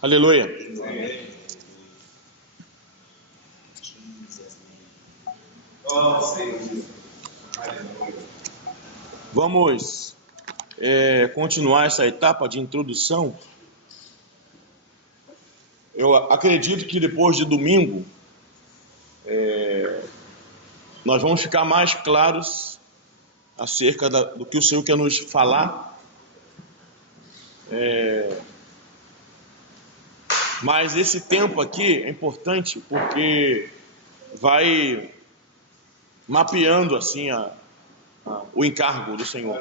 Aleluia. Vamos continuar essa etapa de introdução. Eu acredito que depois de domingo nós vamos ficar mais claros acerca do que o Senhor quer nos falar. Mas esse tempo aqui é importante porque vai mapeando assim o encargo do Senhor.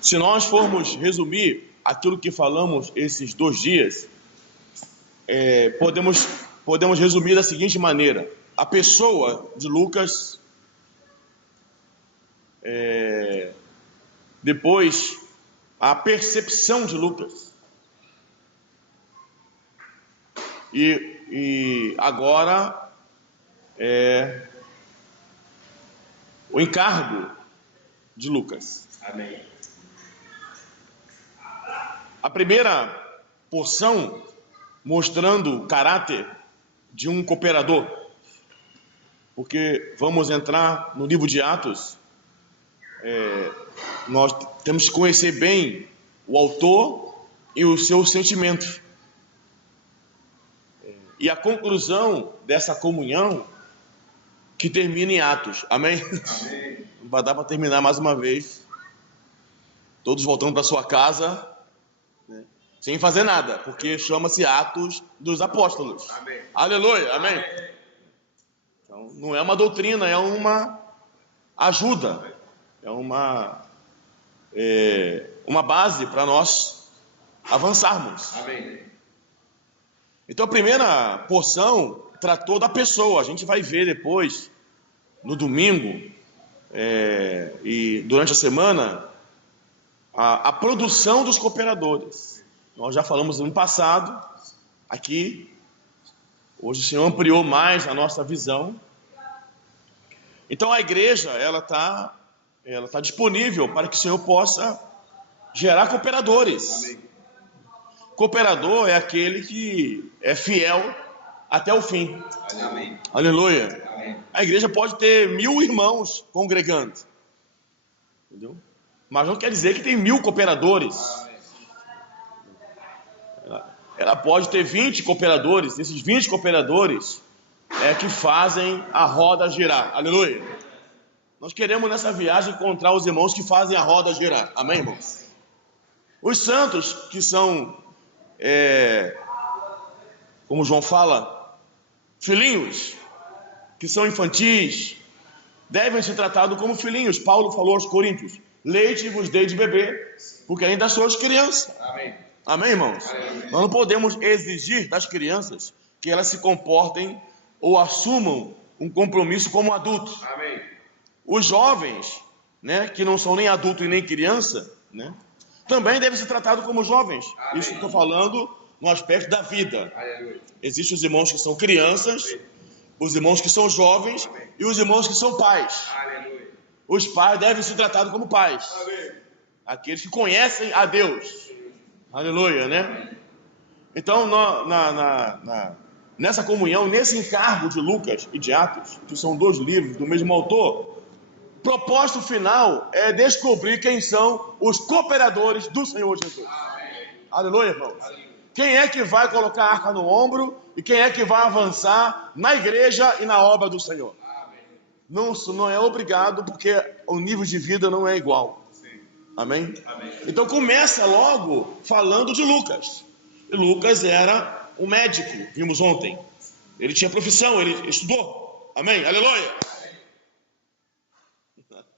Se nós formos resumir aquilo que falamos esses 2 dias, podemos resumir da seguinte maneira: a pessoa de Lucas, depois a percepção de Lucas, e agora o encargo de Lucas. Amém. A primeira porção mostrando o caráter de um cooperador, porque vamos entrar no livro de Atos, nós temos que conhecer bem o autor e os seus sentimentos. E a conclusão dessa comunhão que termina em Atos. Amém? Amém. Vai dar para terminar mais uma vez. Todos voltando para sua casa, né, sem fazer nada, porque chama-se Atos dos Apóstolos. Amém. Aleluia, amém? Amém. Então, não é uma doutrina, é uma ajuda, é uma base para nós avançarmos. Amém. Então a primeira porção tratou da pessoa. A gente vai ver depois, no domingo e durante a semana, a produção dos cooperadores. Nós já falamos no passado, aqui, hoje o Senhor ampliou mais a nossa visão. Então a igreja, ela tá disponível para que o Senhor possa gerar cooperadores. Amém. Cooperador é aquele que é fiel até o fim. Amém. Aleluia. Amém. A igreja pode ter 1000 irmãos congregando, entendeu? Mas não quer dizer que tem 1000 cooperadores. Ela pode ter 20 cooperadores. Esses 20 cooperadores que fazem a roda girar. Aleluia. Nós queremos nessa viagem encontrar os irmãos que fazem a roda girar. Amém, irmãos? Os santos que são, como João fala, filhinhos, que são infantis, devem ser tratados como filhinhos. Paulo falou aos Coríntios: leite vos dei de beber, porque ainda sois crianças. Amém. Amém, irmãos? Amém. Nós não podemos exigir das crianças que elas se comportem ou assumam um compromisso como adultos. Amém. Os jovens, né, que não são nem adulto e nem criança, né, também devem ser tratados como jovens. Amém. Isso estou falando no aspecto da vida. Aleluia. Existem os irmãos que são crianças, os irmãos que são jovens e os irmãos que são pais. Aleluia. Os pais devem ser tratados como pais. Amém. Aqueles que conhecem a Deus. Aleluia, né? Então, nessa comunhão, nesse encargo de Lucas e de Atos, que são 2 livros do mesmo autor, o propósito final é descobrir quem são os cooperadores do Senhor Jesus. Amém. Aleluia, irmãos. Aleluia. Quem é que vai colocar a arca no ombro e quem é que vai avançar na igreja e na obra do Senhor? Amém. Não é obrigado, porque o nível de vida não é igual. Sim. Amém? Amém. Então começa logo falando de Lucas. E Lucas era um médico, vimos ontem. Ele tinha profissão, ele estudou. Amém? Aleluia!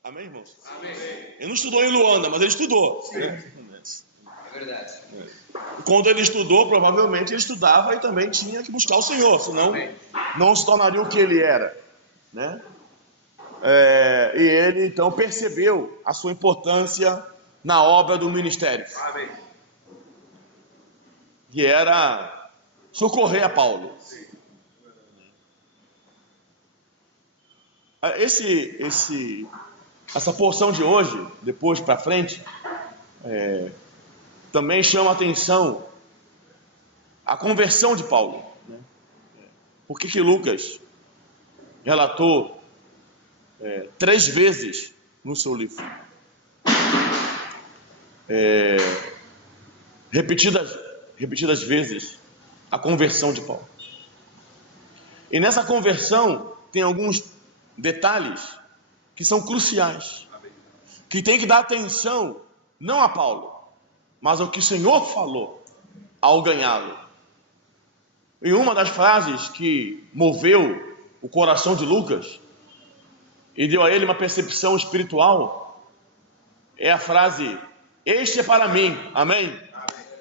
Amém, irmãos? Amém. Ele não estudou em Luanda, mas ele estudou. É verdade. Quando ele estudou, provavelmente ele estudava e também tinha que buscar o Senhor, senão não se tornaria o que ele era, né? E ele então percebeu a sua importância na obra do ministério, Amém. que era socorrer a Paulo. Essa porção de hoje, depois para frente, também chama a atenção a conversão de Paulo, né? Por que Lucas relatou 3 vezes no seu livro? Repetidas vezes a conversão de Paulo. E nessa conversão tem alguns detalhes que são cruciais, que tem que dar atenção não a Paulo, mas ao que o Senhor falou ao ganhá-lo. E uma das frases que moveu o coração de Lucas e deu a ele uma percepção espiritual é a frase: este é para mim, amém?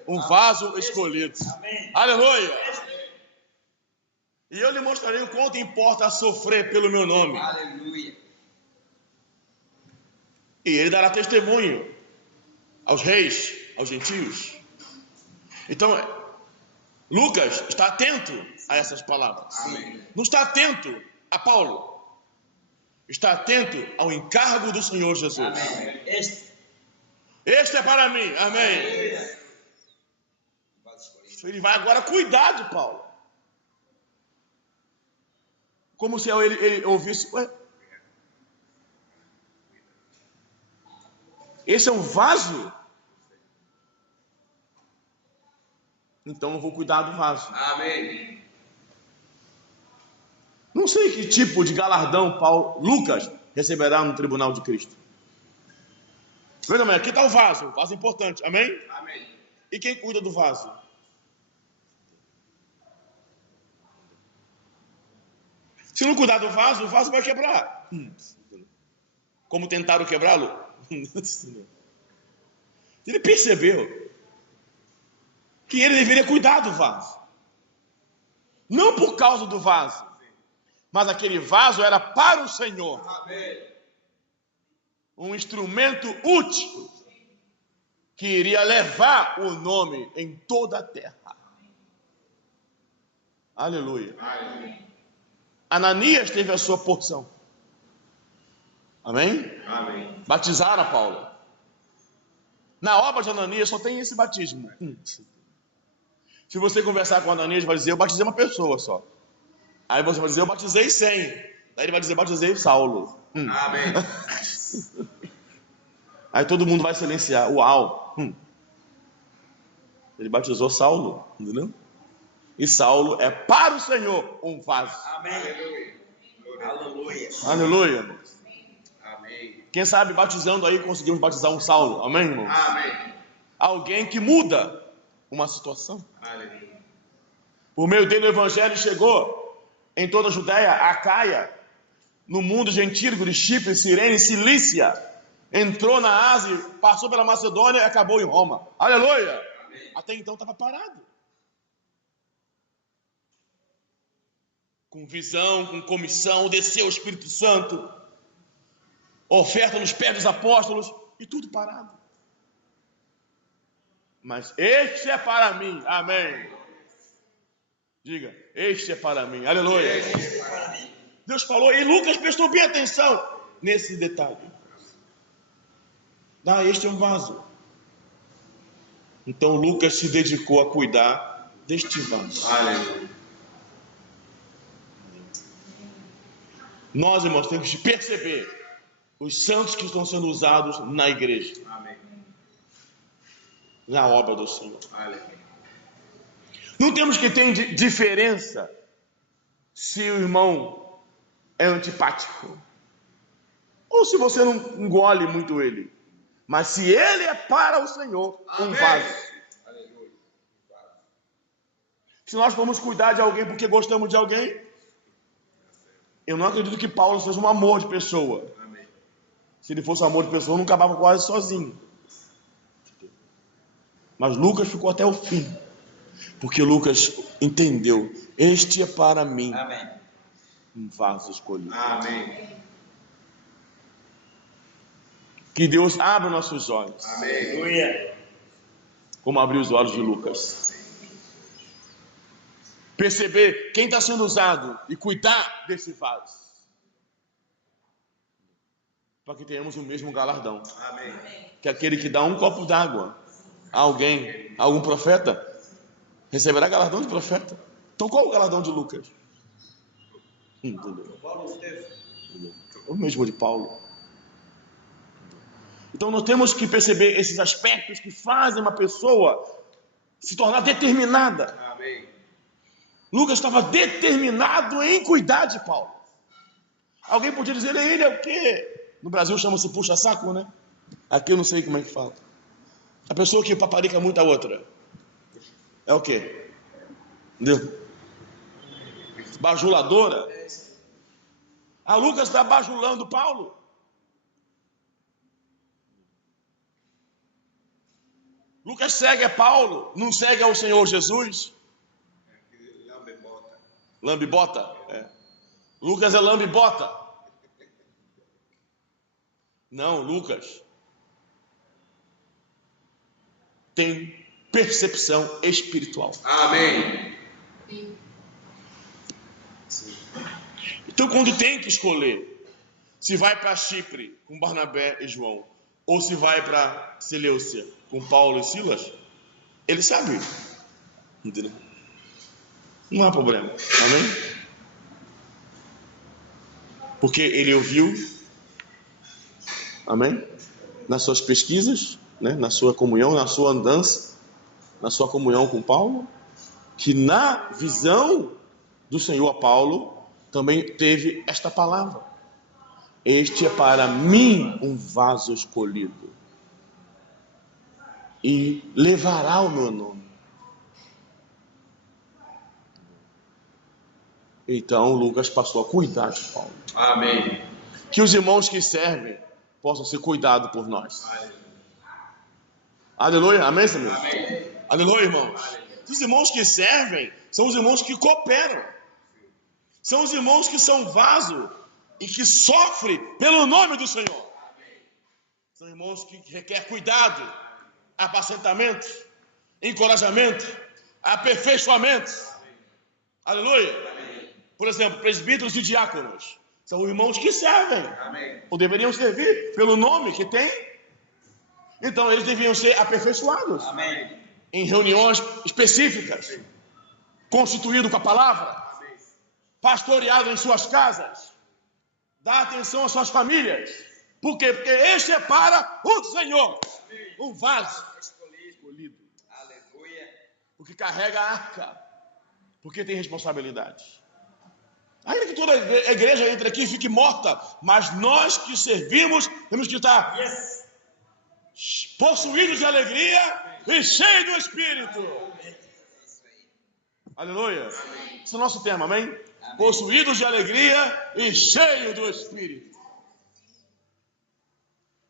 Um vaso escolhido. Amém. Aleluia! E eu lhe mostrarei o quanto importa sofrer pelo meu nome. Aleluia. E ele dará testemunho aos reis, aos gentios. Então, Lucas está atento a essas palavras. Amém. Não está atento a Paulo. Está atento ao encargo do Senhor Jesus. Amém. Este é para mim. Amém. Ele vai agora cuidar de Paulo. Como se ele ouvisse: ué, esse é um vaso? Então eu vou cuidar do vaso. Amém. Não sei que tipo de galardão Lucas receberá no tribunal de Cristo. Veja bem, aqui está o vaso é importante, amém? Amém. E quem cuida do vaso? Se não cuidar do vaso, o vaso vai quebrar. Como tentaram quebrá-lo? Ele percebeu que ele deveria cuidar do vaso. Não por causa do vaso, mas aquele vaso era para o Senhor. Amém. Um instrumento útil que iria levar o nome em toda a terra. Aleluia. Amém. Ananias teve a sua porção. Amém? Amém. Batizaram a Paulo. Na obra de Ananias só tem esse batismo. Se você conversar com Ananias, vai dizer: eu batizei uma pessoa só. Aí você vai dizer: eu batizei 100. Daí ele vai dizer: batizei Saulo. Amém. Aí todo mundo vai silenciar. Uau! Ele batizou Saulo, entendeu? E Saulo é para o Senhor um vaso. Amém. Aleluia. Aleluia. Amém. Quem sabe batizando aí conseguimos batizar um Saulo. Amém, irmão? Amém. Alguém que muda uma situação. Aleluia. Por meio dele o evangelho chegou em toda a Judéia, Acaia, no mundo gentílico de Chipre, Cirene, Cilícia. Entrou na Ásia, passou pela Macedônia e acabou em Roma. Aleluia! Amém. Até então estava parado. Com visão, com comissão, desceu o Espírito Santo. Oferta nos pés dos apóstolos e tudo parado. Mas este é para mim. Amém. Diga: este é para mim. Aleluia. Deus falou, e Lucas prestou bem atenção nesse detalhe. Este é um vaso. Então Lucas se dedicou a cuidar deste vaso. Aleluia. Nós, irmãos, temos que perceber os santos que estão sendo usados na igreja. Amém. Na obra do Senhor. Aleluia. Não temos que ter diferença se o irmão é antipático ou se você não engole muito ele. Mas se ele é para o Senhor, um vaso. Aleluia. Se nós formos cuidar de alguém porque gostamos de alguém, eu não acredito que Paulo seja um amor de pessoa. Amém. Se ele fosse um amor de pessoa, não acabava quase sozinho. Mas Lucas ficou até o fim, porque Lucas entendeu: este é para mim. Amém. Um vaso escolhido. Amém. Que Deus abra nossos olhos. Amém. Aleluia. Como abriu os olhos de Lucas. Perceber quem está sendo usado e cuidar desse vaso. para que tenhamos o mesmo galardão. Amém. Que aquele que dá um copo d'água a alguém, a algum profeta, receberá galardão de profeta. Então qual é o galardão de Lucas? Entendeu? O mesmo de Paulo. Então nós temos que perceber esses aspectos que fazem uma pessoa se tornar determinada. Amém. Lucas estava determinado em cuidar de Paulo. Alguém podia dizer, ele é o quê? No Brasil chama-se puxa-saco, né? Aqui eu não sei como é que fala. A pessoa que paparica muito a outra. É o quê? Entendeu? Bajuladora. A Lucas está bajulando Paulo. Lucas segue a Paulo, não segue ao Senhor Jesus. Lambibota. É. Lucas é lambibota. Não, Lucas tem percepção espiritual. Amém. Então, quando tem que escolher se vai para Chipre com Barnabé e João, ou se vai para Seleucia com Paulo e Silas, ele sabe. Entendeu? Não há problema. Amém? Porque ele ouviu, amém? Nas suas pesquisas, né? Na sua comunhão, na sua andança, na sua comunhão com Paulo, que na visão do Senhor a Paulo também teve esta palavra: este é para mim um vaso escolhido e levará o meu nome. Então Lucas passou a cuidar de Paulo. Amém. Que os irmãos que servem possam ser cuidados por nós. Aleluia, amém, Senhor? Amém. Aleluia, irmãos. Os irmãos que servem são os irmãos que cooperam. São os irmãos que são vaso e que sofrem pelo nome do Senhor. São irmãos que requerem cuidado, apacentamento, encorajamento, aperfeiçoamento. Aleluia. Por exemplo, presbíteros e diáconos são irmãos que servem. Amém. Ou deveriam servir pelo nome que tem. Então eles deviam ser aperfeiçoados. Amém. Em reuniões específicas, constituído com a palavra, pastoreado em suas casas, dá atenção às suas famílias. Por quê? Porque este é para o Senhor. Um vaso escolhido. Aleluia. Porque carrega a arca. Porque tem responsabilidade. Ainda que toda a igreja entre aqui e fique morta, mas nós que servimos temos que estar possuídos de alegria e cheios do Espírito. Aleluia. Esse é o nosso tema, amém? Possuídos de alegria e cheios do Espírito.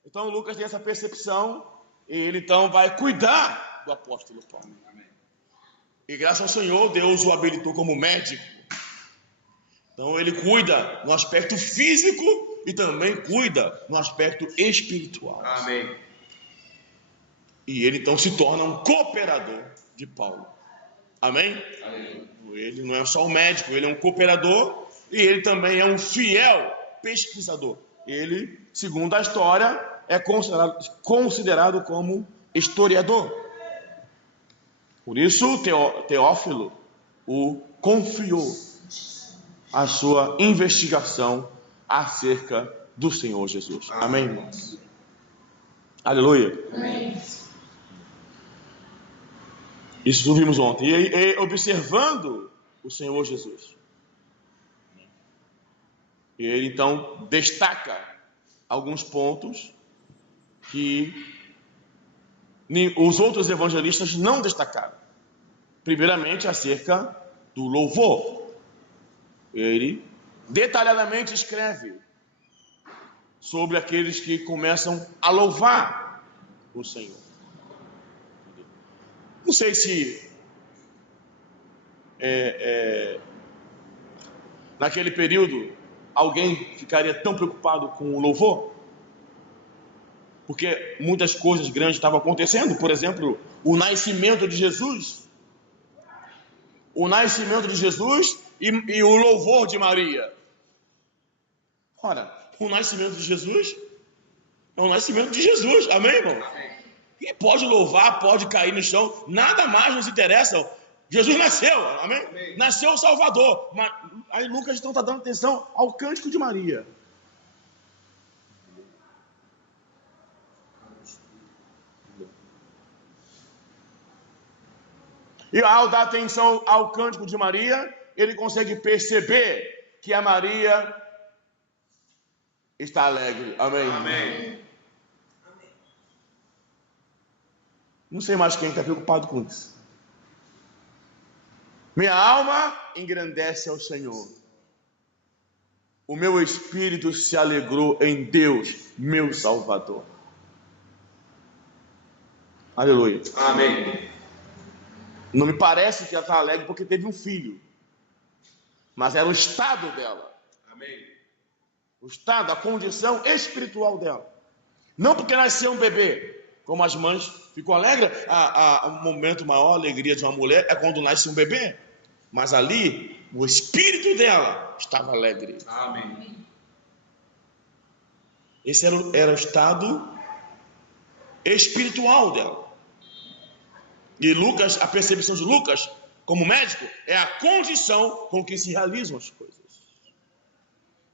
Então Lucas tem essa percepção e ele então vai cuidar do apóstolo Paulo. E graças ao Senhor, Deus o habilitou como médico. Então ele cuida no aspecto físico e também cuida no aspecto espiritual. Amém. E ele então se torna um cooperador de Paulo. Amém? Amém. Ele não é só um médico, ele é um cooperador e ele também é um fiel pesquisador. Ele, segundo a história, é considerado como historiador. Por isso Teófilo o confiou a sua investigação acerca do Senhor Jesus. Amém, irmãos? Aleluia. Amém. Isso vimos ontem. E observando o Senhor Jesus, e ele então destaca alguns pontos que os outros evangelistas não destacaram. Primeiramente, acerca do louvor. Ele detalhadamente escreve sobre aqueles que começam a louvar o Senhor. Não sei se naquele período alguém ficaria tão preocupado com o louvor, porque muitas coisas grandes estavam acontecendo. Por exemplo, o nascimento de Jesus. O nascimento de Jesus e o louvor de Maria. Ora, o nascimento de Jesus É o nascimento de Jesus. Amém, irmão? Amém. E pode louvar, pode cair no chão, nada mais nos interessa. Jesus nasceu, amém? Amém. Nasceu o Salvador. Mas aí Lucas então está dando atenção ao cântico de Maria. E ao dar atenção ao cântico de Maria, ele consegue perceber que a Maria está alegre. Amém? Amém. Não sei mais quem está preocupado com isso. Minha alma engrandece ao Senhor. O meu espírito se alegrou em Deus, meu Salvador. Aleluia. Amém. Não me parece que ela está alegre porque teve um filho. Mas era o estado dela. Amém. O estado, a condição espiritual dela. Não porque nasceu um bebê. Como as mães ficam alegres. O momento maior alegria de uma mulher é quando nasce um bebê. Mas ali, o espírito dela estava alegre. Amém. Esse era o estado espiritual dela. E Lucas, a percepção de Lucas, como médico, é a condição com que se realizam as coisas.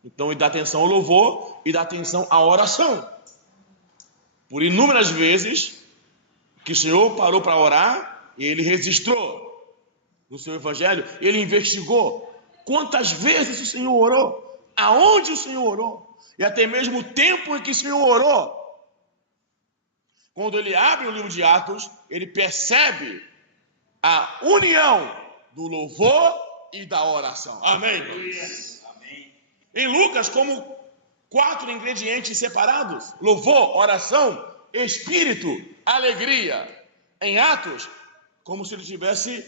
Então, ele dá atenção ao louvor e dá atenção à oração. Por inúmeras vezes que o Senhor parou para orar e ele registrou no seu evangelho, ele investigou quantas vezes o Senhor orou, aonde o Senhor orou, e até mesmo o tempo em que o Senhor orou. Quando ele abre o livro de Atos, ele percebe a união do louvor e da oração. Amém? Amém. Em Lucas, como 4 ingredientes separados: louvor, oração, espírito, alegria. Em Atos, como se ele estivesse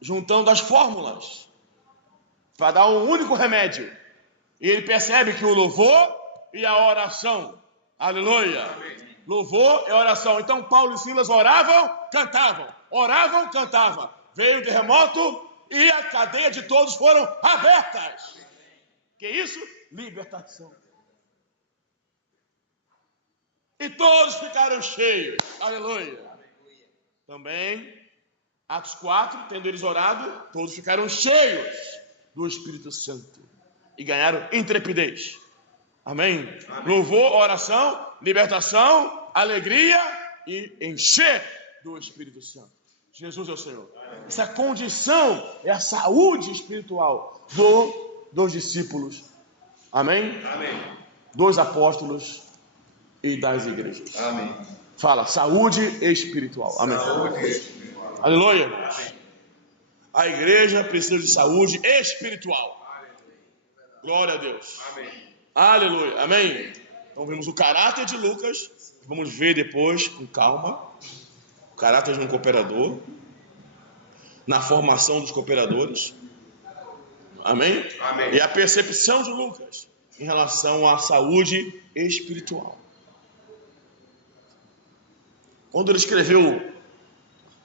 juntando as fórmulas para dar um único remédio. E ele percebe que o louvor e a oração, aleluia, Amém. Louvor e oração. Então Paulo e Silas oravam, cantavam. Veio o terremoto e a cadeia de todos foram abertas. Que isso? Libertação. E todos ficaram cheios. Aleluia. Também, Atos 4, tendo eles orado, todos ficaram cheios do Espírito Santo e ganharam intrepidez. Amém? Amém. Louvor, oração, libertação, alegria e encher do Espírito Santo. Jesus é o Senhor. Amém. Essa condição é a saúde espiritual dos discípulos. Amém? Amém. Dos apóstolos e das igrejas. Amém. Fala, saúde espiritual. Amém. Saúde espiritual. Aleluia. Amém. A igreja precisa de saúde espiritual. Aleluia. Glória a Deus. Amém. Aleluia. Amém. Então vimos o caráter de Lucas. Vamos ver depois, com calma, o caráter de um cooperador, na formação dos cooperadores. Amém? Amém. E a percepção de Lucas em relação à saúde espiritual. Quando ele escreveu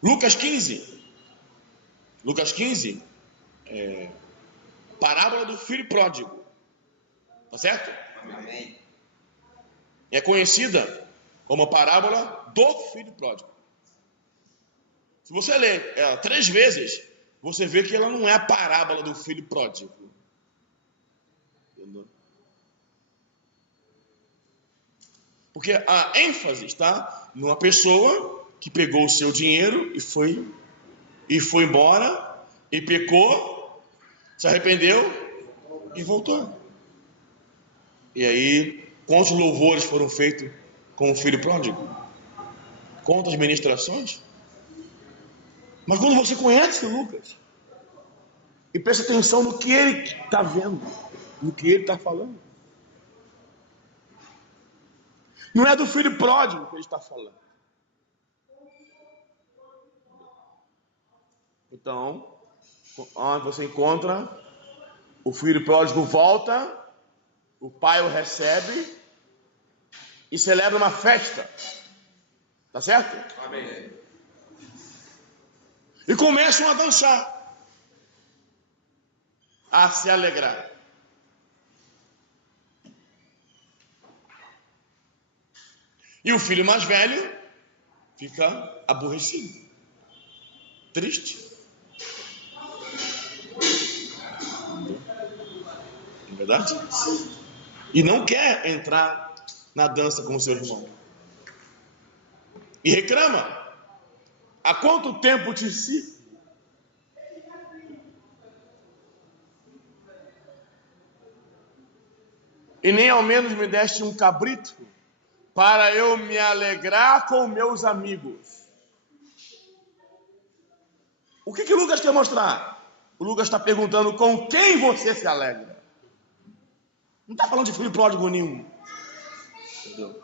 Lucas 15, parábola do filho pródigo. Tá certo? Amém. É conhecida como a parábola do filho pródigo. Se você ler ela 3 vezes, você vê que ela não é a parábola do filho pródigo. Entendeu? Porque a ênfase está numa pessoa que pegou o seu dinheiro e foi embora, e pecou, se arrependeu e voltou. E aí, quantos louvores foram feitos com o filho pródigo? Quantas ministrações? Mas quando você conhece o Lucas e presta atenção no que ele está vendo, no que ele está falando, não é do filho pródigo que ele está falando. Então, onde você encontra o filho pródigo volta, o pai o recebe e celebra uma festa. Tá certo? Amém. E começam a dançar, a se alegrar. E o filho mais velho fica aborrecido, triste. Não é verdade? E não quer entrar na dança com o seu irmão. E reclama: há quanto tempo te sirvo? E nem ao menos me deste um cabrito para eu me alegrar com meus amigos. O que Lucas quer mostrar? O Lucas está perguntando com quem você se alegra. Não está falando de filho pródigo nenhum. Entendeu?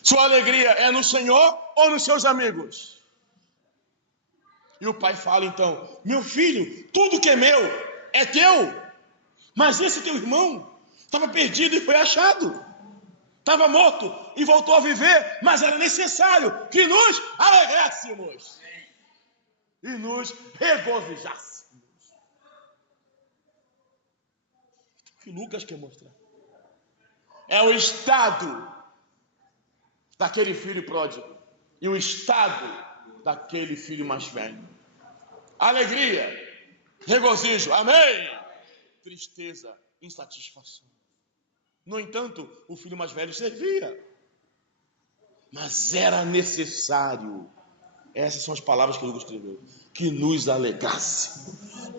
Sua alegria é no Senhor ou nos seus amigos? E o pai fala então: meu filho, tudo que é meu é teu. Mas esse teu irmão estava perdido e foi achado. Estava morto e voltou a viver, mas era necessário que nos alegrássemos e nos regozijássemos. O que Lucas quer mostrar é o estado daquele filho pródigo e o estado daquele filho mais velho. Alegria, regozijo, amém. Tristeza, insatisfação. No entanto, o filho mais velho servia, mas era necessário, essas são as palavras que Lucas escreveu, que nos alegrássemos.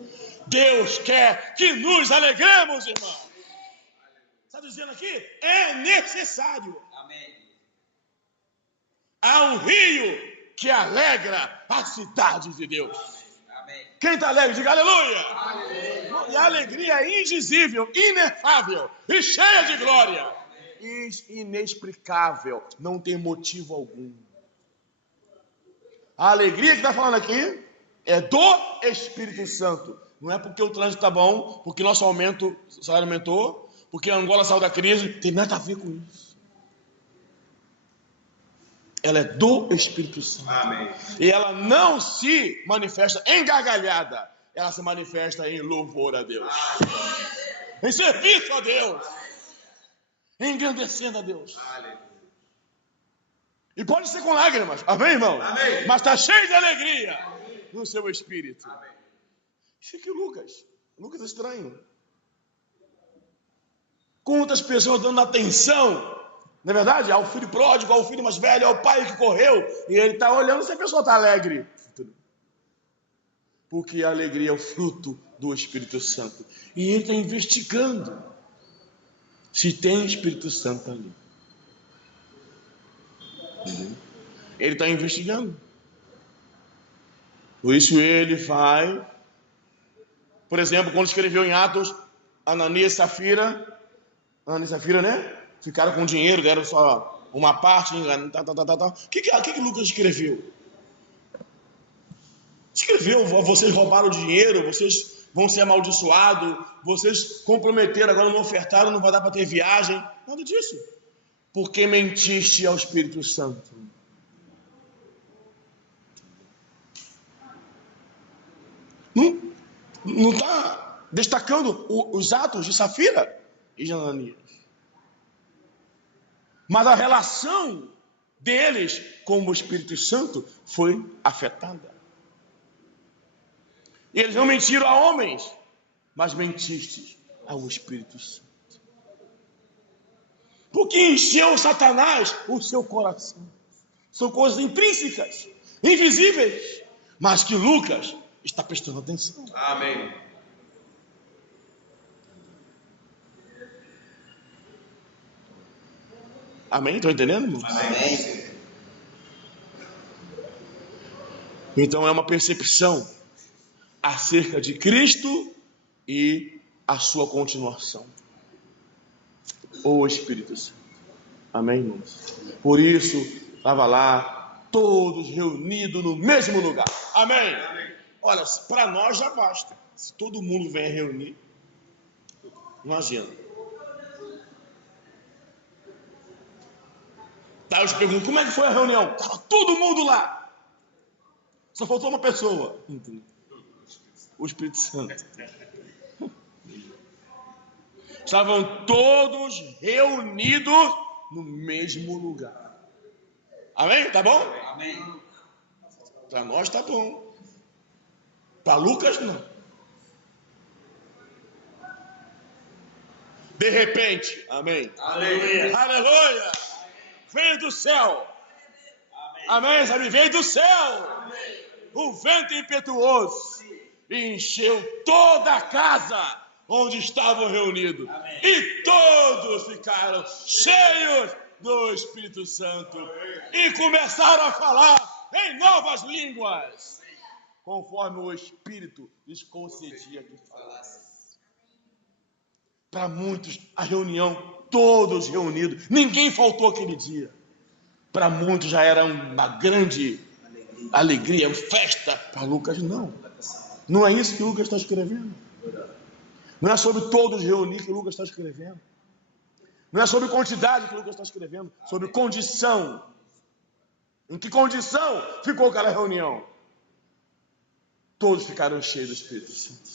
Deus quer que nos alegremos, irmão. Está dizendo aqui? É necessário. Amém. Há um rio que alegra a cidade de Deus. Amém. Quem está alegre, diga aleluia. Amém. E a alegria é indizível, inefável e cheia de glória. Inexplicável, não tem motivo algum. A alegria que está falando aqui é do Espírito Santo. Não é porque o trânsito está bom, porque nosso salário aumentou, porque a Angola saiu da crise, tem nada a ver com isso. Ela é do Espírito Santo. Amém. E ela não se manifesta em gargalhada, ela se manifesta em louvor a Deus, em serviço a Deus, engrandecendo a Deus. Aleluia. E pode ser com lágrimas, amém, irmão? Amém. Mas está cheio de alegria no seu espírito. Amém. Isso aqui, Lucas é estranho. Quantas pessoas dando atenção, não é verdade? Ao filho pródigo, ao filho mais velho, ao pai que correu, e ele está olhando se a pessoa está alegre. Porque a alegria é o fruto do Espírito Santo. E ele está investigando se tem Espírito Santo ali. Ele está investigando. Por isso ele vai, por exemplo, quando escreveu em Atos, Ananias e Safira, né? Ficaram com dinheiro, deram só uma parte. O que Lucas escreveu? Escreveu: vocês roubaram dinheiro, vocês vão ser amaldiçoados, vocês comprometeram, agora não ofertaram, não vai dar para ter viagem. Nada disso. Porque mentiste ao Espírito Santo. Não está destacando os atos de Safira e de Ananias. Mas a relação deles com o Espírito Santo foi afetada. E eles não mentiram a homens, mas mentiste ao Espírito Santo. Porque encheu Satanás o seu coração. São coisas intrínsecas, invisíveis, mas que Lucas está prestando atenção. Amém. Amém? Estão entendendo, irmão? Amém. Então é uma percepção acerca de Cristo e a sua continuação. O Espírito Santo. Amém, irmãos? Por isso, estava lá, todos reunidos no mesmo lugar. Amém? Amém. Olha, para nós já basta. Se todo mundo vem reunir, imagina. Tá, eu te pergunto, como é que foi a reunião? Estava todo mundo lá. Só faltou uma pessoa. O Espírito Santo. Estavam todos reunidos no mesmo lugar. Amém? Tá bom? Amém. Para nós tá bom. Para Lucas, não. De repente, amém. Aleluia. Aleluia! Veio do céu. Amém, sabe? Veio do céu. O vento impetuoso e encheu toda a casa onde estavam reunidos. E todos ficaram cheios do Espírito Santo e começaram a falar em novas línguas, conforme o Espírito lhes concedia que falassem. Para muitos, a reunião, todos reunidos, ninguém faltou aquele dia. Para muitos já era uma grande alegria, festa. Para Lucas, não. Não é isso que Lucas está escrevendo. Não é sobre todos reunir que Lucas está escrevendo. Não é sobre quantidade que Lucas está escrevendo. Sobre condição. Em que condição ficou aquela reunião? Todos ficaram cheios do Espírito Santo.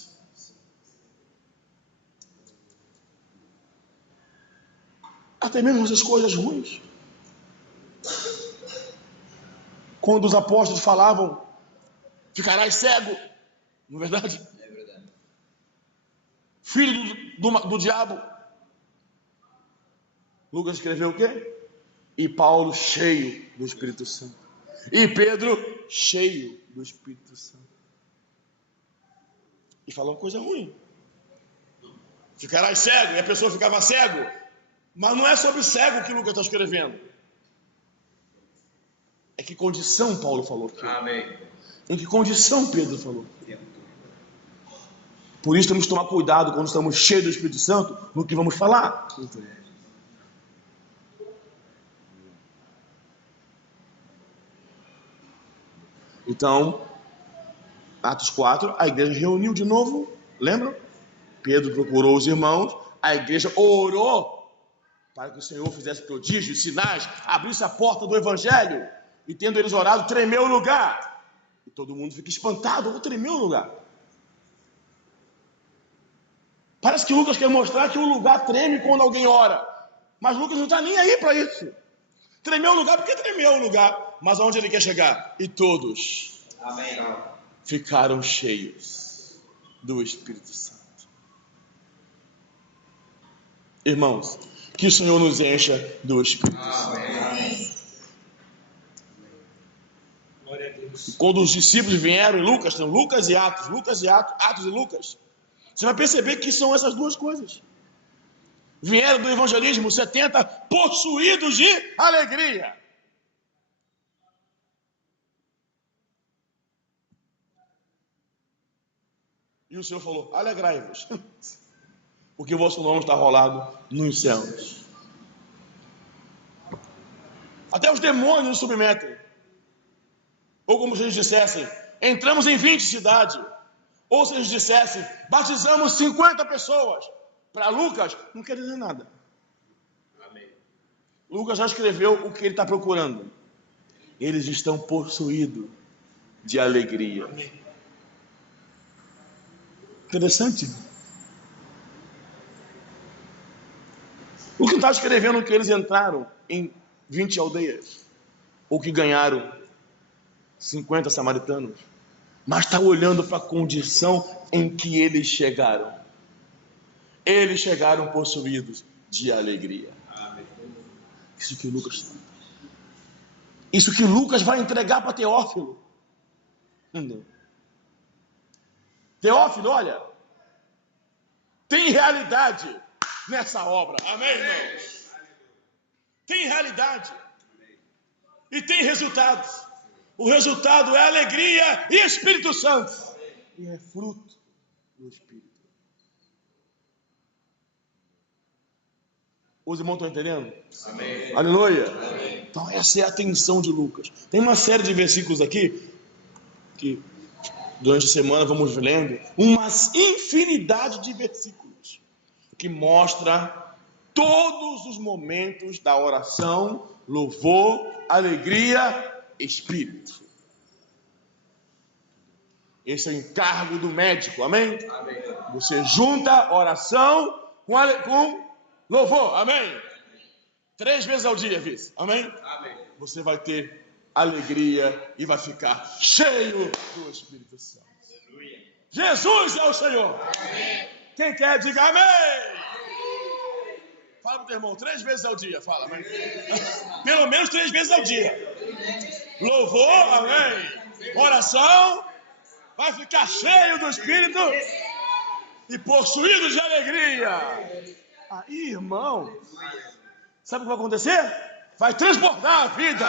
Até mesmo essas coisas ruins. Quando os apóstolos falavam, ficarás cego. Não é verdade? É verdade. Filho do diabo. Lucas escreveu o quê? E Paulo cheio do Espírito Santo. E Pedro cheio do Espírito Santo. E falou coisa ruim. Ficarás cego. E a pessoa ficava cego. Mas não é sobre cego que Lucas está escrevendo. É que condição Paulo falou aqui. Amém. Em que condição Pedro falou. Por isso temos que tomar cuidado quando estamos cheios do Espírito Santo no que vamos falar. Então, Atos 4, a igreja reuniu de novo, lembram? Pedro procurou os irmãos, a igreja orou para que o Senhor fizesse prodígios, sinais, abrisse a porta do evangelho. E tendo eles orado, tremeu o lugar. E todo mundo fica espantado, tremeu o lugar. Parece que Lucas quer mostrar que o lugar treme quando alguém ora. Mas Lucas não está nem aí para isso. Tremeu o lugar porque tremeu o lugar. Mas aonde ele quer chegar? E todos Amém. ficaram cheios do Espírito Santo. Irmãos, que o Senhor nos encha do Espírito Santo. Amém. Glória a Deus. Quando os discípulos vieram em Lucas, tem Lucas e Atos, Atos e Lucas. Você vai perceber que são essas duas coisas. Vieram do evangelismo 70 possuídos de alegria. E o Senhor falou, alegrai-vos, porque o vosso nome está rolado nos céus. Até os demônios nos submetem. Ou como se eles dissessem, entramos em 20 cidades. Ou se eles dissessem, batizamos 50 pessoas. Para Lucas, não quer dizer nada. Amém. Lucas já escreveu o que ele está procurando. Eles estão possuídos de alegria. Interessante. Lucas não está escrevendo que eles entraram em 20 aldeias. Ou que ganharam 50 samaritanos. Mas está olhando para a condição em que eles chegaram. Eles chegaram possuídos de alegria. Amém. Isso que Lucas vai entregar para Teófilo. Teófilo, olha, tem realidade nessa obra. Amém, irmãos? Tem realidade. E tem resultados. O resultado é alegria e Espírito Santo. E é fruto do Espírito. Os irmãos estão entendendo? Amém. Aleluia. Amém. Então essa é a atenção de Lucas. Tem uma série de versículos aqui que durante a semana vamos lendo. Uma infinidade de versículos que mostra todos os momentos da oração, louvor, alegria, Espírito. Esse é o encargo do médico, amém? Amém. Você junta oração com louvor, amém? 3 vezes ao dia, vice. Amém? Amém. Você vai ter alegria e vai ficar cheio do Espírito Santo. Aleluia. Jesus é o Senhor. Amém. Quem quer, diga amém. Fala pro teu irmão, 3 vezes ao dia. Fala, amém. Pelo menos 3 vezes ao dia. Louvor, amém. Oração. Vai ficar cheio do Espírito e possuído de alegria. Aí, irmão, sabe o que vai acontecer? Vai transbordar a vida.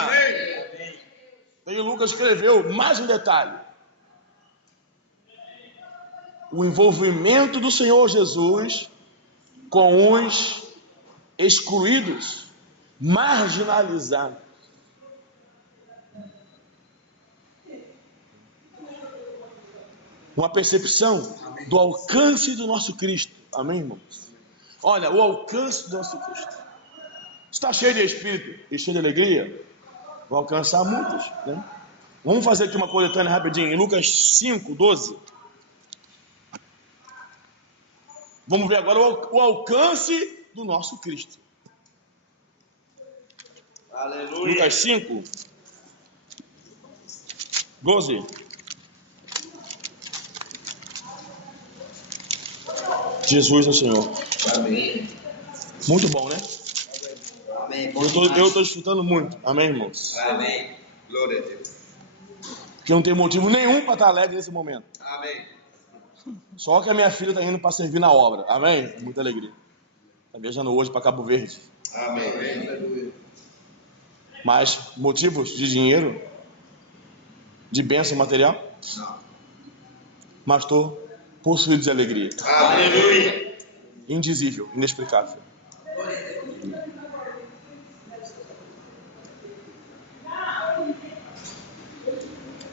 Aí Lucas escreveu mais um detalhe. O envolvimento do Senhor Jesus com os excluídos, marginalizados. Uma percepção do alcance do nosso Cristo. Amém, irmãos? Olha, o alcance do nosso Cristo. Está cheio de espírito e cheio de alegria, vai alcançar muitos, né? Vamos fazer aqui uma coletânea rapidinho. Em Lucas 5, 12. Vamos ver agora o alcance do nosso Cristo. Aleluia. Lucas 5, 12. Jesus é o Senhor. Amém. Muito bom, né? Amém. Eu estou escutando muito. Amém, irmãos? Amém. Glória a Deus. Porque não tem motivo nenhum para estar alegre nesse momento. Amém. Só que a minha filha está indo para servir na obra. Amém? Muita alegria. Está viajando hoje para Cabo Verde. Amém. Aleluia. Mas motivos de dinheiro, de bênção material, Não. mas estou possuído de alegria. Aleluia. Indizível, inexplicável.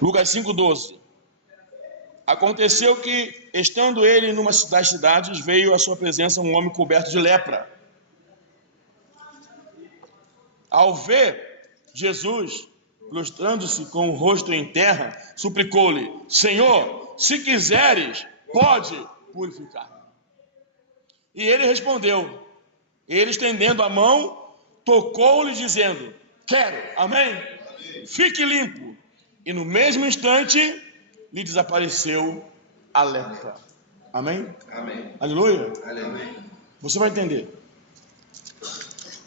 Lucas 5,12. Aconteceu que, estando ele numa das cidades, veio à sua presença um homem coberto de lepra. Ao ver Jesus, prostrando-se com o rosto em terra, suplicou-lhe: Senhor, se quiseres, pode purificar. E ele respondeu. Ele, estendendo a mão, tocou-lhe, dizendo: quero. Amém? Fique limpo. E no mesmo instante lhe desapareceu a lepra. Amém? Amém. Aleluia. Aleluia. Você vai entender.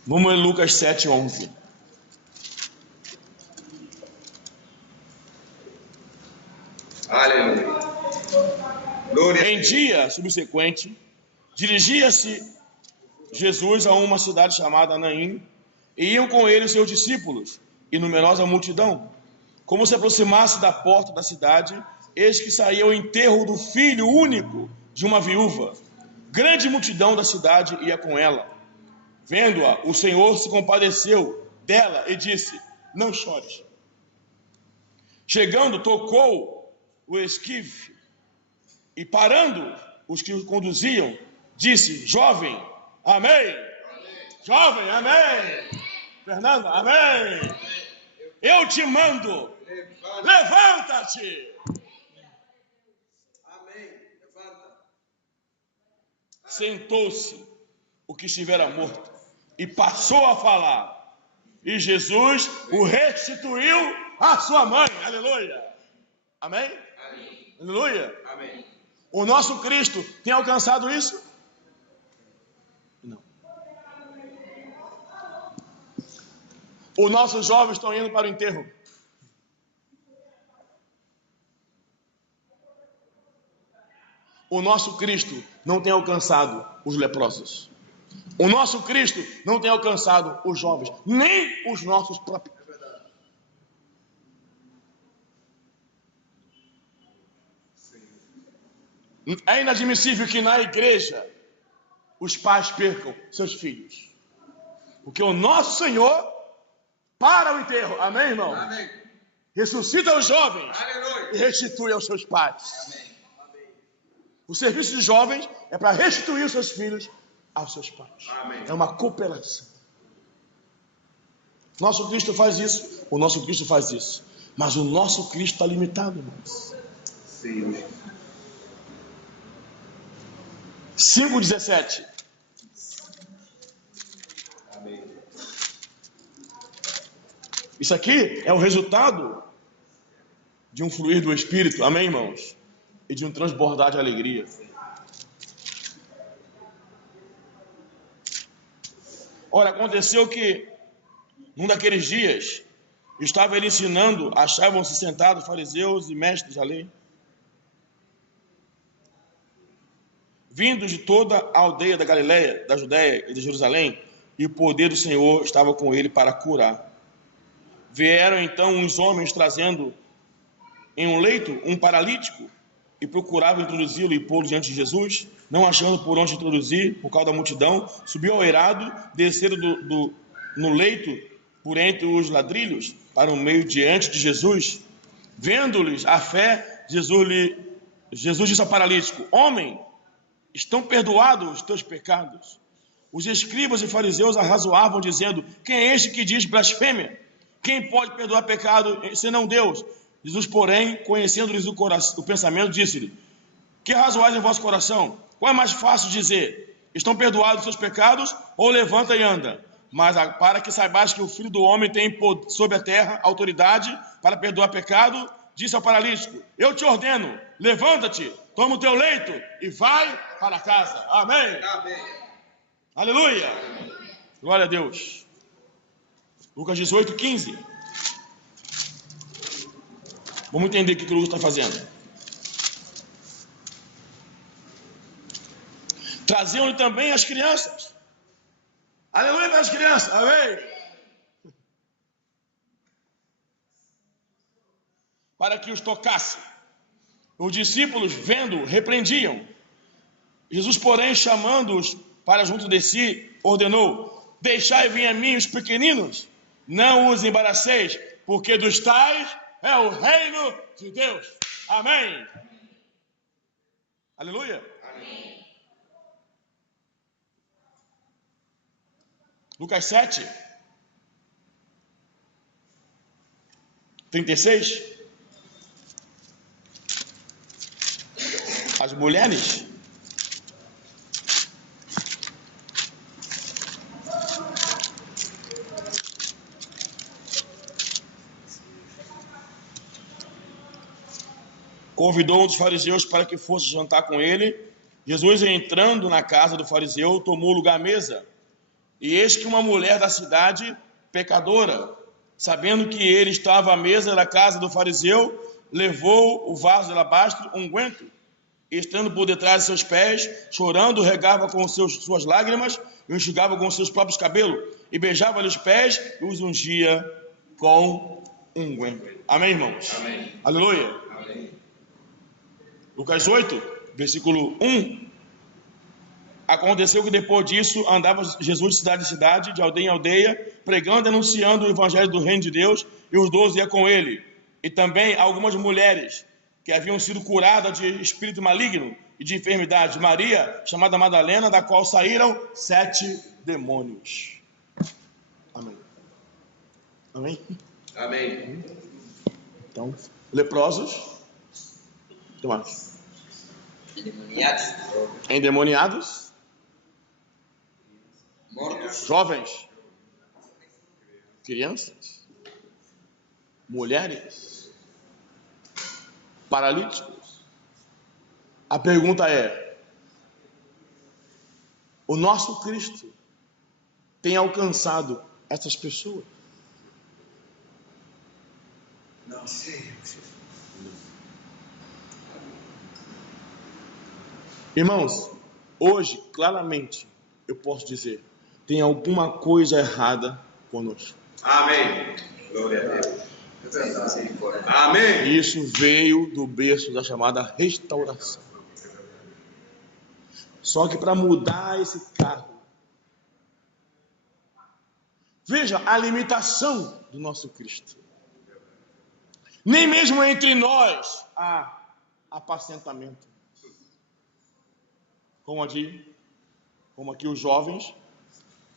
Vamos ler Lucas 7:11. Aleluia. Glória a Em Deus. dia subsequente, dirigia-se Jesus a uma cidade chamada Naim, e iam com ele seus discípulos e numerosa multidão. Como se aproximasse da porta da cidade, eis que saía o enterro do filho único de uma viúva. Grande multidão da cidade ia com ela. Vendo-a, o Senhor se compadeceu dela e disse: não chores. Chegando, tocou o esquife e, parando os que o conduziam, disse: jovem, amém. Jovem, amém. Fernando, amém. Eu te mando, levanta-te. Amém. Levanta. Sentou-se o que estivera morto e passou a falar. E Jesus o restituiu à sua mãe. Aleluia. Amém? Amém. Aleluia. Amém. O nosso Cristo tem alcançado isso? Não. Os nossos jovens estão indo para o enterro. O nosso Cristo não tem alcançado os leprosos. O nosso Cristo não tem alcançado os jovens, nem os nossos próprios. É inadmissível que na igreja os pais percam seus filhos. Porque o nosso Senhor para o enterro. Amém, irmão? Amém. Ressuscita os jovens Aleluia. e restitui aos seus pais. Amém. O serviço de jovens é para restituir os seus filhos aos seus pais. Amém. É uma cooperação. Nosso Cristo faz isso. O nosso Cristo faz isso. Mas o nosso Cristo está limitado, irmãos. Sim. 5,17. Amém. Isso aqui é o resultado de um fluir do Espírito, amém, irmãos? E de um transbordar de alegria. Ora, aconteceu que, num daqueles dias, estava ele ensinando, achavam-se sentados fariseus e mestres da lei, vindos de toda a aldeia da Galileia, da Judéia e de Jerusalém, e o poder do Senhor estava com ele para curar. Vieram então uns homens trazendo em um leito um paralítico e procuravam introduzi-lo e pô-lo diante de Jesus, não achando por onde introduzir, por causa da multidão, subiu ao eirado, desceram no leito por entre os ladrilhos para o meio diante de Jesus. Vendo-lhes a fé, Jesus disse ao paralítico: homem, estão perdoados os teus pecados. Os escribas e fariseus arrazoavam, dizendo: quem é este que diz blasfêmia? Quem pode perdoar pecado senão Deus? Jesus, porém, conhecendo-lhes o pensamento, disse-lhe: que razoais em vosso coração? Qual é mais fácil dizer: estão perdoados os seus pecados, ou levanta e anda? Mas para que saibais que o Filho do Homem tem sobre a terra autoridade para perdoar pecado, disse ao paralítico: eu te ordeno, levanta-te, toma o teu leito e vai para casa. Amém. Amém. Aleluia. Glória a Deus. Lucas 18, 15. Vamos entender o que o Lucas está fazendo. Traziam-lhe também as crianças. Aleluia para as crianças. Amém. Para que os tocasse. Os discípulos, vendo, repreendiam. Jesus, porém, chamando-os para junto de si, ordenou: deixai vir a mim os pequeninos, não os embaraceis, porque dos tais é o reino de Deus. Amém. Aleluia. Amém. Lucas 7, 36. As mulheres convidou um dos fariseus para que fosse jantar com ele. Jesus, entrando na casa do fariseu, tomou lugar à mesa. E eis que uma mulher da cidade, pecadora, sabendo que ele estava à mesa da casa do fariseu, levou o vaso de alabastro, unguento, e estando por detrás de seus pés, chorando, regava com suas lágrimas, e enxugava com seus próprios cabelos, e beijava-lhe os pés, e os ungia com unguento. Amém, irmãos? Amém. Aleluia. Amém. Lucas 8, versículo 1. Aconteceu que depois disso andava Jesus de cidade em cidade, de aldeia em aldeia, pregando e anunciando o evangelho do reino de Deus, e os 12 iam com ele. E também algumas mulheres que haviam sido curadas de espírito maligno e de enfermidade. Maria, chamada Madalena, da qual saíram 7 demônios. Amém. Amém? Amém. Então, leprosos. O que mais? Endemoniados. Mortos. Jovens. Crianças. Mulheres. Paralíticos. A pergunta é: o nosso Cristo tem alcançado essas pessoas? Não sei. Irmãos, hoje, claramente, eu posso dizer, tem alguma coisa errada conosco. Amém. Glória a Deus. Amém. Isso veio do berço da chamada restauração. Só que para mudar esse carro, veja a limitação do nosso Cristo. Nem mesmo entre nós há apacentamento. Como aqui os jovens,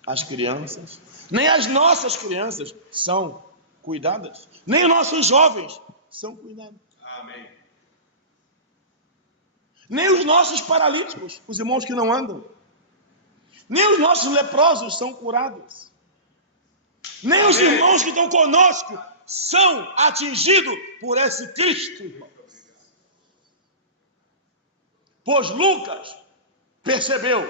as crianças, nem as nossas crianças são cuidadas, nem os nossos jovens são cuidados. Amém. Nem os nossos paralíticos, os irmãos que não andam, nem os nossos leprosos são curados. Nem os irmãos que estão conosco são atingidos por esse Cristo, irmão. Pois Lucas percebeu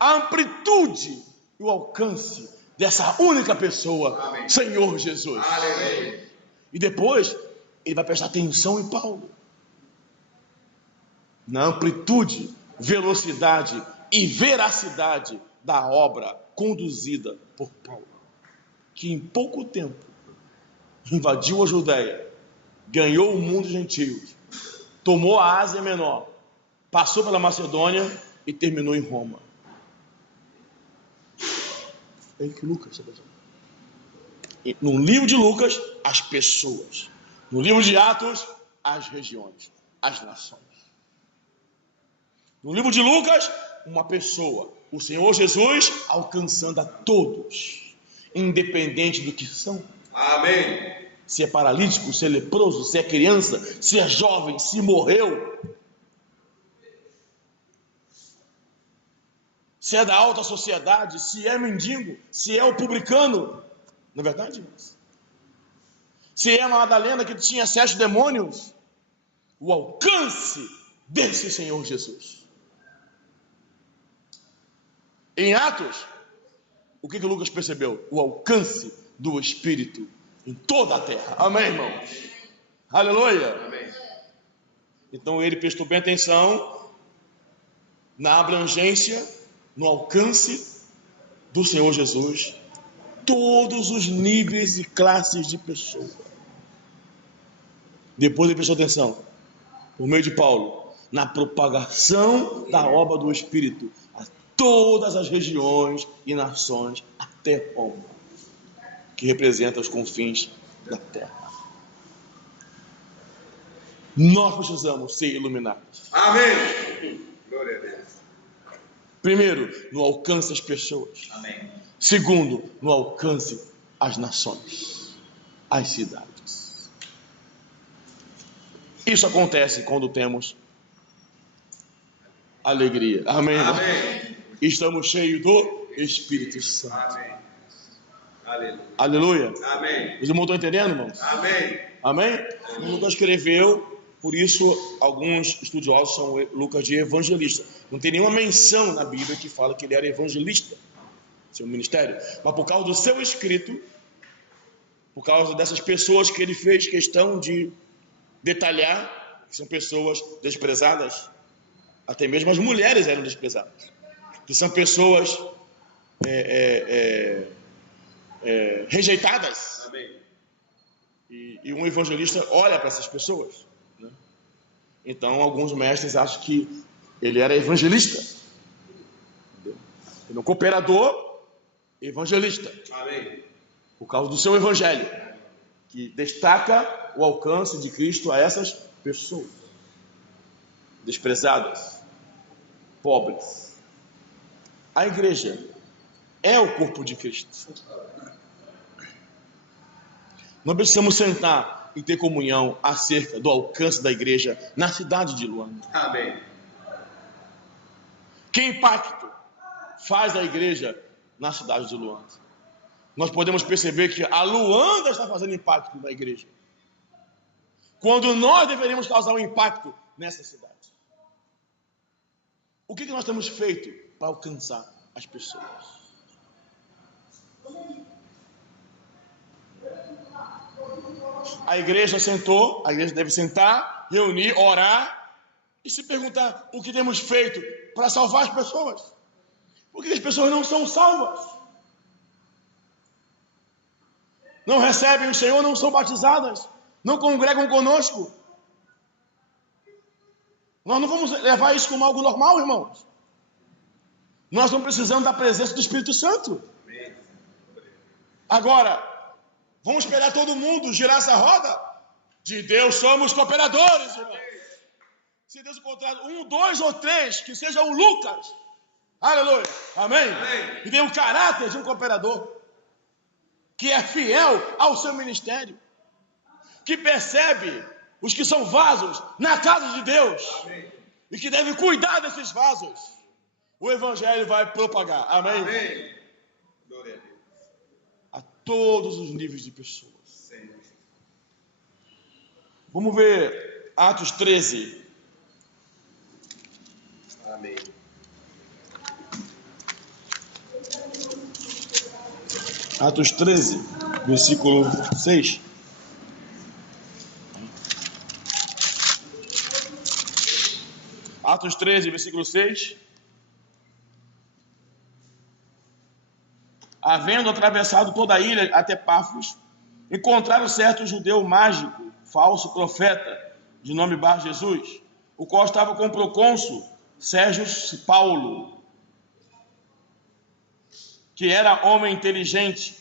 a amplitude e o alcance dessa única pessoa, amém, Senhor Jesus. Aleluia. E depois ele vai prestar atenção em Paulo, na amplitude, velocidade e veracidade da obra conduzida por Paulo, que em pouco tempo invadiu a Judéia, ganhou o mundo gentil, tomou a Ásia Menor, passou pela Macedônia e terminou em Roma. É que Lucas está fazendo. No livro de Lucas, as pessoas. No livro de Atos, as regiões, as nações. No livro de Lucas, uma pessoa, o Senhor Jesus, alcançando a todos, independente do que são. Amém. Se é paralítico, se é leproso, se é criança, se é jovem, se morreu, se é da alta sociedade, se é mendigo, se é o publicano, não é verdade, irmãos? Se é a Madalena que tinha 7 demônios, o alcance desse Senhor Jesus. Em Atos, o que Lucas percebeu? O alcance do Espírito em toda a terra. Amém, irmãos? Aleluia. Amém. Então ele prestou bem atenção na abrangência, no alcance do Senhor Jesus, todos os níveis e classes de pessoas. Depois ele prestou atenção, por meio de Paulo, na propagação da obra do Espírito a todas as regiões e nações até Roma, que representa os confins da terra. Nós precisamos ser iluminados. Amém. Glória a Deus. Primeiro, no alcance das pessoas. Amém. Segundo, no alcance as nações, as cidades. Isso acontece quando temos alegria. Amém. Amém. Estamos cheios do Espírito Santo. Amém. Aleluia. Aleluia. Amém. Os irmãos estão entendendo, irmãos? Amém. Amém? Lucas escreveu, por isso alguns estudiosos chamam Lucas de evangelista. Não tem nenhuma menção na Bíblia que fala que ele era evangelista, seu ministério. Mas por causa do seu escrito, por causa dessas pessoas que ele fez questão de detalhar, que são pessoas desprezadas, até mesmo as mulheres eram desprezadas, que são pessoas rejeitadas. Amém. E um evangelista olha para essas pessoas, né? Então alguns mestres acham que ele era evangelista, entendeu? Ele é um cooperador evangelista. Amém. Por causa do seu evangelho, que destaca o alcance de Cristo a essas pessoas desprezadas, pobres. A igreja é o corpo de Cristo. Nós precisamos sentar e ter comunhão acerca do alcance da igreja na cidade de Luanda. Amém. Que impacto faz a igreja na cidade de Luanda? Nós podemos perceber que a Luanda está fazendo impacto na igreja, quando nós deveríamos causar um impacto nessa cidade. O que nós temos feito para alcançar as pessoas? A igreja sentou, a igreja deve sentar, reunir, orar e se perguntar o que temos feito para salvar as pessoas. Por que as pessoas não são salvas? Não recebem o Senhor, não são batizadas, não congregam conosco. Nós não vamos levar isso como algo normal, irmãos. Nós estamos precisando da presença do Espírito Santo. Agora, vamos esperar todo mundo girar essa roda? De Deus somos cooperadores, irmãos. Se Deus encontrar 1, 2 ou 3, que seja o Lucas, aleluia, amém? Amém. E tem o caráter de um cooperador, que é fiel ao seu ministério, que percebe os que são vasos na casa de Deus, Amém. E que deve cuidar desses vasos. O evangelho vai propagar, amém? Amém. Glória a Deus. todos os níveis de pessoas. Vamos ver Atos 13. Amém. Atos 13, versículo 6. Atos 13, versículo 6. Havendo atravessado toda a ilha até Pafos, encontraram certo judeu mágico, falso profeta, de nome Bar Jesus, o qual estava com o procônsul Sérgio Paulo, que era homem inteligente,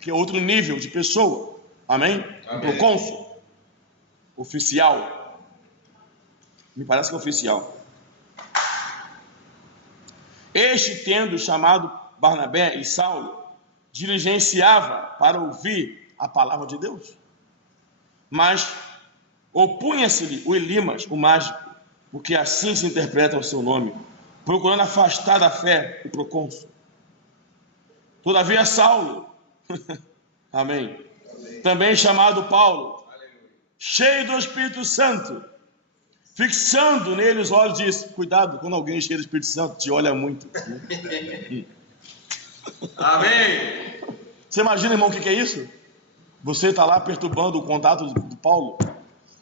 que é outro nível de pessoa, amém? Um procônsul, oficial, me parece que é oficial. Este, tendo chamado Barnabé e Saulo, diligenciava para ouvir a palavra de Deus, mas opunha-se-lhe o Elimas, o mágico, porque assim se interpreta o seu nome, procurando afastar da fé o procônsul. Todavia Saulo, amém, também chamado Paulo, cheio do Espírito Santo, fixando nele os olhos, disse: cuidado, quando alguém é cheio do Espírito Santo, te olha muito. Amém. Você imagina, irmão, o que é isso? Você está lá perturbando o contato do Paulo.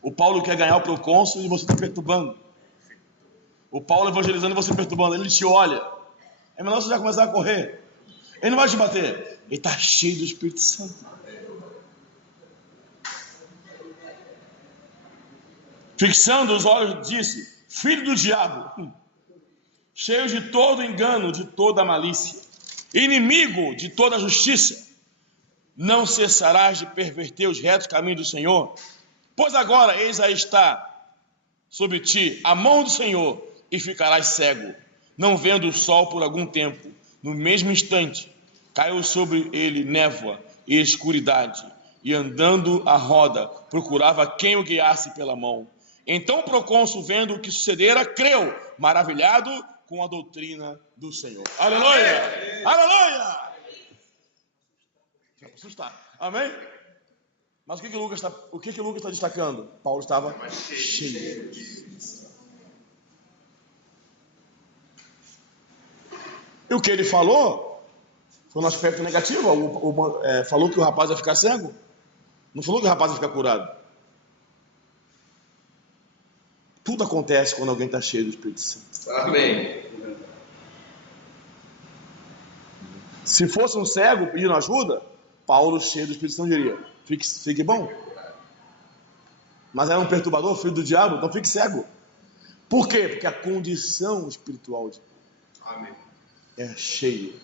O Paulo quer ganhar o procônsul e você está perturbando. O Paulo evangelizando e você perturbando. Ele te olha. É melhor você já começar a correr. Ele não vai te bater. Ele está cheio do Espírito Santo. Fixando os olhos, disse: filho do diabo, cheio de todo engano, de toda malícia, inimigo de toda justiça, não cessarás de perverter os retos caminhos do Senhor? Pois agora, eis aí está sobre ti a mão do Senhor, e ficarás cego, não vendo o sol por algum tempo. No mesmo instante, caiu sobre ele névoa e escuridade, e andando à roda, procurava quem o guiasse pela mão. Então o procônsul, vendo o que sucedera, creu, maravilhado com a doutrina do Senhor. Aleluia! Amém. Aleluia! Vai assustar. Amém? Mas o que Lucas está destacando? Paulo estava cheio. E o que ele falou foi um aspecto negativo. Falou que o rapaz ia ficar cego. Não falou que o rapaz ia ficar curado. Tudo acontece quando alguém está cheio do Espírito Santo. Amém. Se fosse um cego pedindo ajuda, Paulo, cheio do Espírito Santo, diria: fique bom. Mas era um perturbador, filho do diabo, então fique cego. Por quê? Porque a condição espiritual de Amém. É cheio.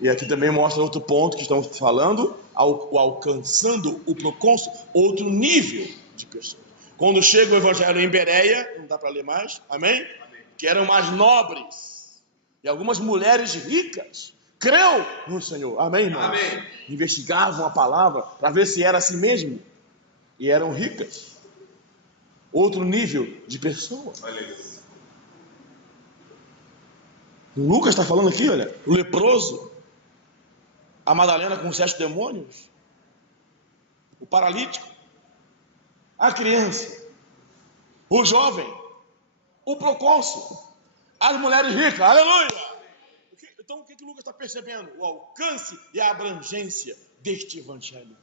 E aqui também mostra outro ponto que estamos falando, alcançando o procônsul, outro nível de pessoa. Quando chega o evangelho em Bereia, não dá para ler mais, amém? Que eram mais nobres, e algumas mulheres ricas creu no Senhor, amém, irmãos? Amém. Investigavam a palavra para ver se era assim mesmo, e eram ricas. Outro nível de pessoa. Aleluia. Lucas está falando aqui, olha, o leproso, a Madalena com 7 demônios, o paralítico, a criança, o jovem, o procônsul, as mulheres ricas, aleluia! Então o que Lucas está percebendo? O alcance e a abrangência deste evangelho.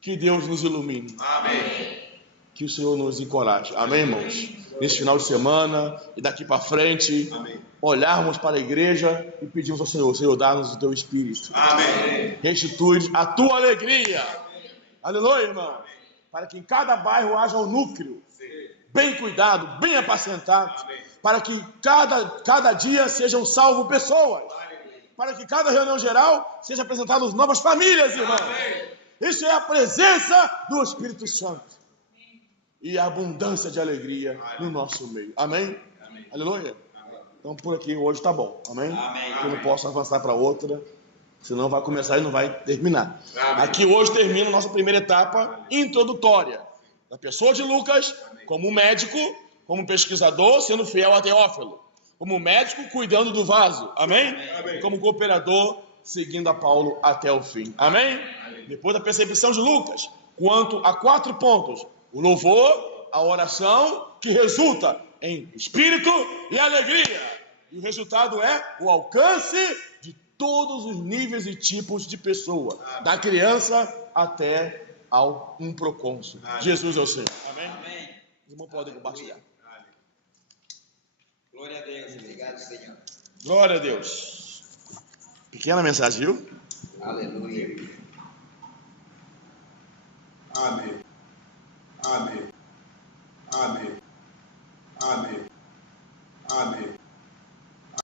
Que Deus nos ilumine. Amém. Que o Senhor nos encoraje. Amém, irmãos? Nesse final de semana e daqui para frente, Amém. Olharmos para a igreja e pedimos ao Senhor: Senhor, dá-nos o teu Espírito. Amém. Restitui a tua alegria. Aleluia, irmão. Para que em cada bairro haja um núcleo bem cuidado, bem apacentado. Para que cada dia sejam salvos pessoas. Para que cada reunião geral seja apresentadas novas famílias, irmão. Isso é a presença do Espírito Santo. E a abundância de alegria no nosso meio. Amém? Amém. Aleluia. Então por aqui hoje tá bom. Amém? Amém. Eu não posso avançar para outra, senão vai começar e não vai terminar. Amém. Aqui hoje termina a nossa primeira etapa introdutória da pessoa de Lucas, como médico, como pesquisador, sendo fiel a Teófilo, como médico cuidando do vaso. Amém? Amém. Como cooperador, seguindo a Paulo até o fim. Amém? Depois da percepção de Lucas, quanto a 4 pontos: o louvor, a oração, que resulta em espírito e alegria. E o resultado é o alcance de todos os níveis e tipos de pessoa, da criança até ao um procônsul. Jesus é o Senhor. Amém? Amém. Os irmãos podem compartilhar. Glória a Deus. Obrigado, Senhor. Glória a Deus. Pequena mensagem, viu? Aleluia. Amém.